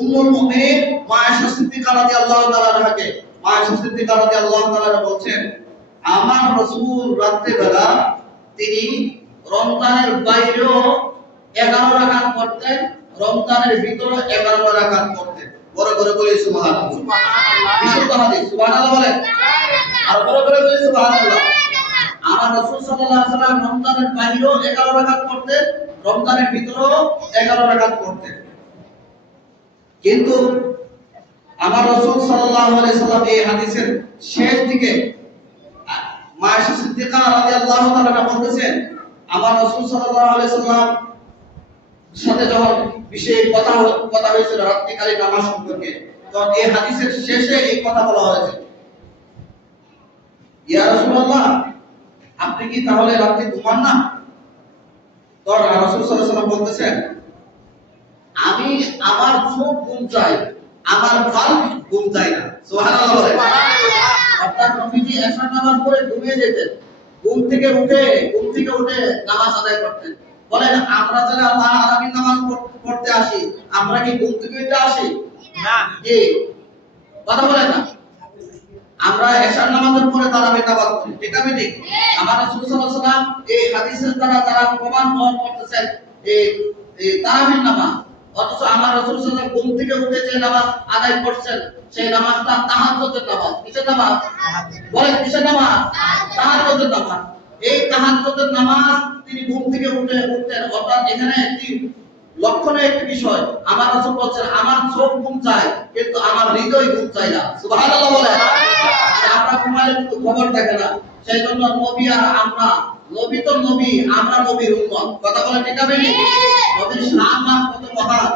উম্মুল মুমিনিন মা আয়েশা সিদ্দিকা রাদিয়াল্লাহু তাআলা আনহাকে মা আয়েশা সিদ্দিকা রাদিয়াল্লাহু তাআলা বলছেন, আমার রাসূল রাতে বেলা তিনি রমজানের বাইরেও 11 রাকাত পড়তেন, রমজানের ভিতরে 11 রাকাত পড়তেন। বড় করে বলি সুবহানাল্লাহ। সুবহানাল্লাহ। বিশুদ্ধ হাদিস। সুবহানাল্লাহ বলেন। আর বড় করে বলি সুবহানাল্লাহ। আমার রাসূল সাল্লাল্লাহু আলাইহি ওয়াসাল্লাম রমজানের বাইরেও 11 রাকাত পড়তেন, রমজানের ভিতরেও 11 রাকাত পড়তেন। কিন্তু আমার রাসূল সাল্লাল্লাহু আলাইহি ওয়াসাল্লাম এই হাদিসের শেষ দিকে মা আয়েশা সিদ্দিকা রাদিয়াল্লাহু তাআলা বলতেছেন, আমার রাসূল সাল্লাল্লাহু আলাইহি ওয়াসাল্লাম সাথে যখন বিশেষ কথা হয়েছিল রাত্রিকালীন নামাজ সম্পর্কে, তখন এই হাদিসের শেষে এই কথা বলা হয়েছে, ইয়া রাসূলুল্লাহ, আপনি কি তাহলে রাতে ঘুমান না? তখন রাসূল সাল্লাল্লাহু আলাইহি ওয়াসাল্লাম বলতেছেন, আমি আমার চোখ ঘুম চাই, আমার কলব ঘুম চাই না। সুবহানাল্লাহ বলেন। অর্থাৎ নবীজি এশার নামাজ পড়ে ঘুমিয়ে যেতেন, ঘুম থেকে উঠে নামাজ আদায় করতেন। বলেন, আমরা যারা তারাবির নামাজ পড়তে আসি, আমরা কি ঘুম থেকে উঠে আসি? না। জি, কথা বলেন না। আমরা এশার নামাজের পরে তারাবির নামাজ পড়ি, ঠিক না ঠিক? আমার রাসূল সাল্লাল্লাহু আলাইহি ওয়াসাল্লাম এই হাদিসের দ্বারা তারা প্রমাণ করতেছেন এই তারাবির নামাজ। অথচ আমার রাসূল সাল্লাল্লাহু আলাইহি ওয়াসাল্লাম ঘুম থেকে উঠে যে নামাজ আদায় করছেন, সেই নামাজটা তাহাজ্জুদের নামাজ। কিসের নামাজ? বলেন, কিসের নামাজ? তাহাজ্জুদের নামাজ। এই তাহাজ্জুদের নামাজ তিনি ঘুম থেকে উঠতেন। অর্থাৎ এখানে একটি লক্ষণীয় একটি বিষয়, আমার রাসূল বলেন, আমার চোখ ঘুম চায় কিন্তু আমার হৃদয় ঘুম চায় না। সুবহানাল্লাহ বলেন। আমরা ঘুমালে কিন্তু খবর থাকে না। সেই জন্য নবী আর আমরা, নবী তো নবী, আমরা নবীর উম্মত। কথা বলেন, ঠিক না বেশি? নবীর শান মান কত মহান,